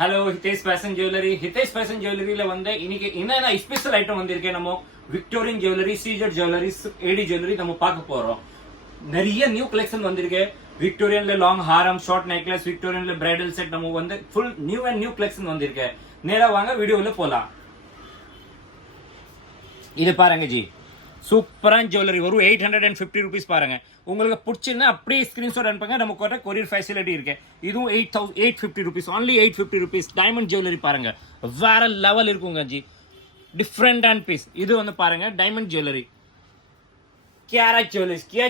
Hello Hitesh fashion jewellery. Hitesh fashion ஜுவல்லரியில வந்து இன்னைக்கு என்னென்ன ஸ்பெஷல் ஐட்டம் வந்திருக்கேன். நம்ம விக்டோரியன் ஜுவல்லரி, சீஜர் ஜுவல்லரிஸ், ஏடி ஜுவல்லரி நம்ம பார்க்க போறோம். நிறைய நியூ கலெக்ஷன் வந்திருக்கு. விக்டோரியன்ல லாங் ஹாரம், ஷார்ட் நெக்லஸ், விக்டோரியன்ல பிரைடல் செட் நம்ம வந்து ஃபுல் நியூ கலெக்ஷன் வந்திருக்கு. நேரா வாங்க வீடியோல போலாம். இது பாருங்க ஜி, சூப்பரான ஜுவல்லரி வரும். 850 ருபீஸ் பாருங்க. உங்களுக்கு பிடிச்சிருந்தா அப்படியே ஸ்கிரீன்ஷாட் அனுப்புங்க. நமக்கு கொரியர் ஃபெசிலிட்டி இருக்கு. இதுவும் 850 rupees, only 850 rupees. Diamond jewellery பாருங்க, வேற லெவல் இருக்குங்க ஜி. டிஃப்ரெண்டான பீஸ். இது வந்து பாருங்க டைமண்ட் ஜுவல்லரி, கியா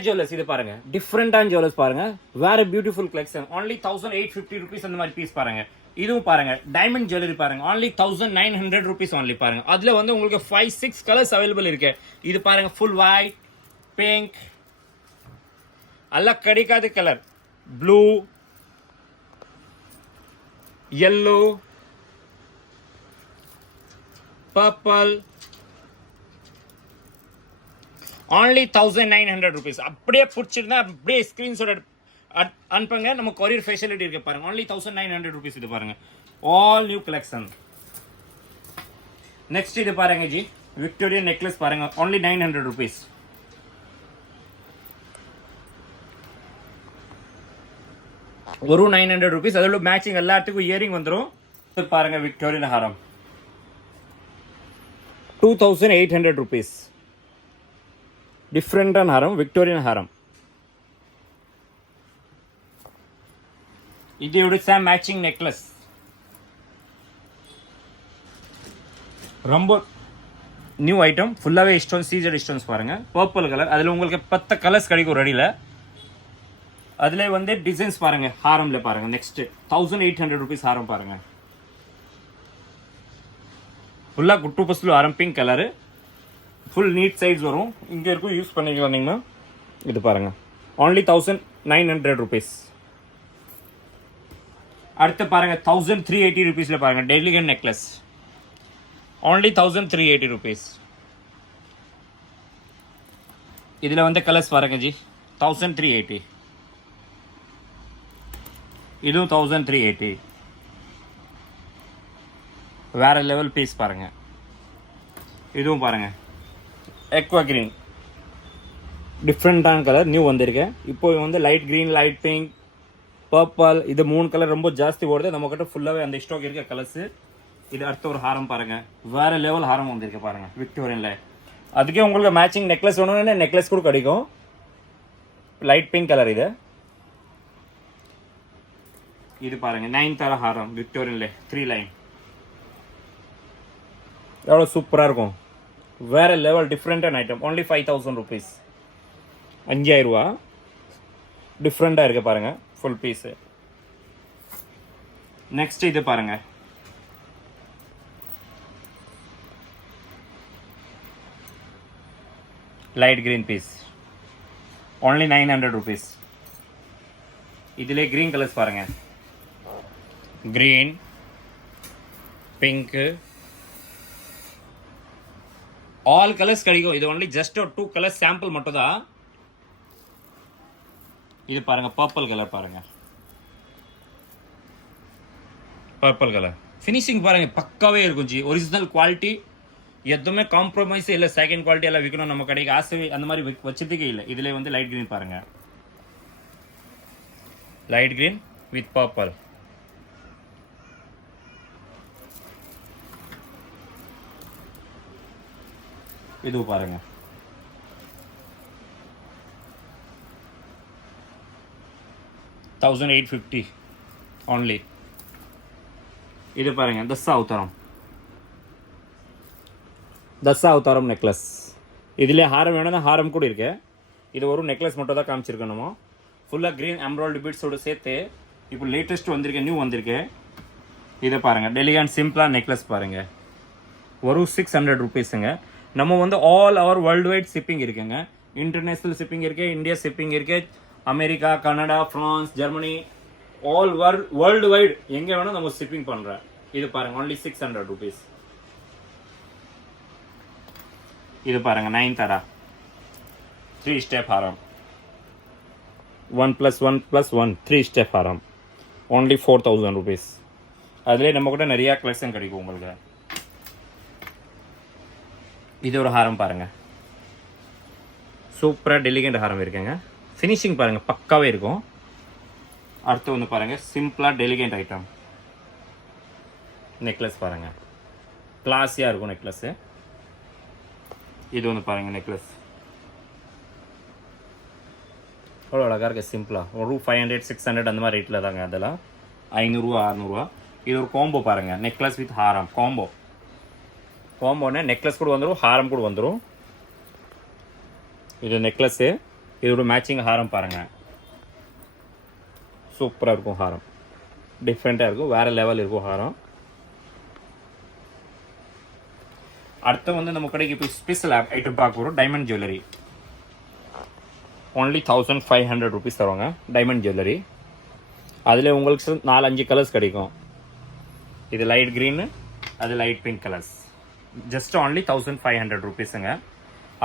ஜுவல்லர்ஸ். இது பாருங்க டிஃப்ரெண்டான ஜுவல்லர்ஸ் பாருங்க, வேற பியூட்டிஃபுல் கலெக்ஷன். Only 1850 rupees. அந்த மாதிரி பீஸ் பாருங்க. இதுவும் பாருங்க டைமண்ட் ஜுவல்லரி பாருங்க, only 1900 ருபீஸ் only பாருங்க. அதுல வந்து உங்களுக்கு 5-6 கலர்ஸ் அவைலபிள் இருக்கு. இது பாருங்க ஃபுல் ஒயிட், பிங்க், எல்லாம் கிடைக்காத colour, blue, yellow, purple, only 1900 rupees. அப்படியே பிடிச்சிருந்தா அப்படியே ஸ்கிரீன்ஷாட் அனுப்புங்க. நம்ம கொரியர் ஃபெசிலிட்டி இருக்கு பாருங்க. only 1900 rupees. இது பாருங்க ஆல் நியூ கலெக்ஷன். நெக்ஸ்ட் இது பாருங்க ஜி, விக்டோரியன் நெக்லஸ் பாருங்க, only 900 ருபீஸ். ஒரு 900 ருபீஸ். அதோட மேட்சிங் எல்லாத்துக்கும் இயரிங் வந்துடும். இது பாருங்க விக்டோரியன் ஹாரம், 2800 ருபீஸ். டிஃப்ரெண்டான ஹாரம், விக்டோரியன் ஹாரம். இதோட சேம் மேட்சிங் நெக்லஸ், ரொம்ப நியூ ஐட்டம். ஃபுல்லாகவே ஸ்டோன், சீஜர் ஸ்டோன்ஸ் பாருங்க, பர்பிள் கலர். அதில் உங்களுக்கு 10 கலர்ஸ் கிடைக்கும் ரெடியில். அதில் வந்து டிசைன்ஸ் பாருங்க ஹாரம்ல பாருங்க. நெக்ஸ்ட் 1800 ருபீஸ் ஹாரம் பாருங்க, ஃபுல்லாக குட்டு பஸ்லு ஹாரம், pink colour, full neat size வரும். இங்கே இருக்கும், யூஸ் பண்ணிக்கலாம் நீங்கள். இது பாருங்க only 1900 ருபீஸ். அடுத்து பாருங்க 1380 ருபீஸ்ல பாருங்க டெலிகன் நெக்லஸ், only 1380 ருபீஸ். இதுல வந்து கலர்ஸ் பாருங்க ஜி, 1380. இதுவும் 1380. வேற லெவல் பீஸ் பாருங்க. இதுவும் பாருங்க எக்வா கிரீன், டிஃப்ரெண்டான கலர், நியூ வந்திருக்கு. இப்போ வந்து light green, light pink, purple, இது 3 கலர் ரொம்ப ஜாஸ்தி ஓடுது. நம்ம கிட்ட ஃபுல்லாகவே அந்த ஸ்டாக் இருக்க கலர்ஸ். இது அடுத்த ஒரு ஹாரம் பாருங்க, வேற லெவல் ஹாரம் வந்திருக்கு பாருங்க விக்டோரியன்ல. அதுக்கே உங்களுக்கு மேட்சிங் நெக்லஸ் வேணும்னா நெக்லஸ் கூட கிடைக்கும். Light pink colour. இது பாருங்க 9 தர ஹாரம் விக்டோரியன்ல, 3 லைன். எவ்வளோ சூப்பராக இருக்கும், வேற லெவல் டிஃப்ரெண்டான ஐட்டம். only 5000 ருபீஸ், 5000 ரூபா. டிஃப்ரெண்டாக இருக்கு பாருங்க, ஃபுல் பீஸு. நெக்ஸ்ட் இது பாருங்க light green piece, only 900 rupees. இதிலே கிரீன் கலர்ஸ் பாருங்க, கிரீன், பிங்க், ஆல் கலர்ஸ் கிடைக்கும். இது only ஜஸ்ட் 2 கலர்ஸ் சாம்பிள் மட்டும் தான். இது பாருங்க பர்பிள் கலர் பாருங்க, பர்பிள் கலர். ஃபினிஷிங் பாருங்க பக்காவே இருக்கும் ஜி, ஒரிஜினல் குவாலிட்டி. எதுவுமே காம்ப்ரமைஸ் இல்லை. செகண்ட் குவாலிட்டி எல்லாம் விற்கணும் நம்ம கடைக்கு ஆசை அந்த மாதிரி வச்சதுக்கே இல்லை. இதுல வந்து லைட் கிரீன் பாருங்க, லைட் கிரீன் வித் பர்பிள். இது பாருங்க $1850 only. இது பாருங்க தசா அவதாரம் நெக்லஸ். இதுல ஹாரம் வேணும்னா ஹாரம் கூட இருக்கு. இது ஒரு நெக்லஸ் மட்டும் தான் காமிச்சிருக்கோம் நம்ம. ஃபுல்லா கிரீன் எம்ப்ராய்டரி பீட்ஸோட சேர்த்து இப்போ லேட்டஸ்ட் வந்திருக்கு, நியூ வந்திருக்கு. இதை பாருங்க டெலிகன் சிம்பிளா நெக்லஸ் பாருங்க, ஒரு 600 ருபீஸுங்க. நம்ம வந்து all over world wide shipping இருக்குங்க. இன்டர்நேஷனல் ஷிப்பிங் இருக்கு, இந்தியா ஷிப்பிங் இருக்கு, America, Canada, France, Germany, all world wide எங்க வேணும் நம்ம ஷிப்பிங் பண்றோம். இது பாருங்க only 600 ருபீஸ். இது பாருங்க 9 தரா 3 ஸ்டெப் ஹாரம், 1+1+1 3 ஸ்டெப் ஹாரம், only 4000 rupees. அதுலேயே நம்ம கூட நிறையா கலெக்ஷன் கிடைக்கும் உங்களுக்கு. இது ஒரு ஹாரம் பாருங்கள், சூப்பராக டெலிகேட் ஹாரம் இருக்குங்க. ஃபினிஷிங் பாருங்கள் பக்காவே இருக்கும். அடுத்து வந்து பாருங்கள் சிம்பிளாக டெலிகேட் ஐட்டம் நெக்லஸ் பாருங்கள், கிளாஸியாக இருக்கும் நெக்லஸ்ஸு. இது வந்து பாருங்கள் நெக்லஸ் அவ்வளோ அழகாக இருக்குது. சிம்பிளாக ஒரு 500 600 அந்த மாதிரி ரேட்டில் தாங்க. அதெல்லாம் 500 600. இது ஒரு காம்போ பாருங்கள், necklace with Haram combo. காம்போன்னா necklace கூட வந்துடும், ஹாரம் கூட வந்துடும். இது நெக்லஸ்ஸு, இதோட மேட்சிங் ஹாரம் பாருங்கள், சூப்பராக இருக்கும். ஹாரம் டிஃப்ரெண்ட்டாக இருக்கும், வேறு லெவல் இருக்கும் ஹாரம். அடுத்து வந்து நம்ம கடைக்கு இப்போ ஸ்பெஷல் ஐட்டம் பார்க்க போகிறோம். டைமண்ட் ஜுவல்லரி ஒன்லி 1500 ருபீஸ் தருவாங்க. டைமண்ட் ஜுவல்லரி அதில் உங்களுக்கு 4-5 கலர்ஸ் கிடைக்கும். இது லைட் க்ரீனு, அது light pink colours. Just only 1500 ருபீஸுங்க.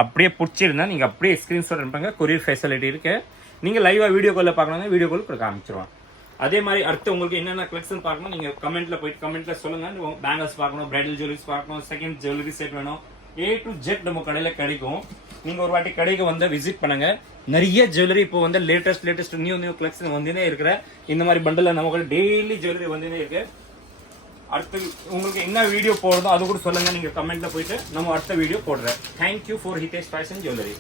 அப்படியே பிடிச்சிருந்தா நீங்கள் அப்படியே ஸ்க்ரீன்ஷாட் அனுப்புங்க. கொரியர் ஃபெசிலிட்டி இருக்குது. நீங்கள் லைவாக வீடியோ காலில் பார்க்கணுங்க, வீடியோ கால் காமிச்சிருவோம். அதே மாதிரி அடுத்து உங்களுக்கு என்னென்ன கலெக்ஷன் பார்க்கணும் நீங்கள் கமெண்ட்டில் போயிட்டு கமெண்ட்டில் சொல்லுங்கள். பேங்கல்ஸ் பார்க்கணும், பிரைடல் ஜுவல்லரிஸ் பார்க்கணும், செகண்ட் ஜுவல்லரி செட் வேணும், A to Z நம்ம கடையில் கிடைக்கும். நீங்கள் ஒரு வாட்டி கடைக்கு வந்து விசிட் பண்ணுங்கள். நிறைய ஜுவல்லரி இப்போ வந்து லேட்டஸ்ட் நியூ கலெக்ஷன் வந்துனே இருக்கிற இந்த மாதிரி பண்டில் நமக்கு டெய்லி ஜுவல்லரி வந்துனே இருக்கு. அடுத்து உங்களுக்கு என்ன வீடியோ போடுறதோ அது கூட சொல்லுங்கள். நீங்கள் கமெண்ட்டில் போயிட்டு நம்ம அடுத்த வீடியோ போடுறேன். Thank you for Hitesh fashion jewellery.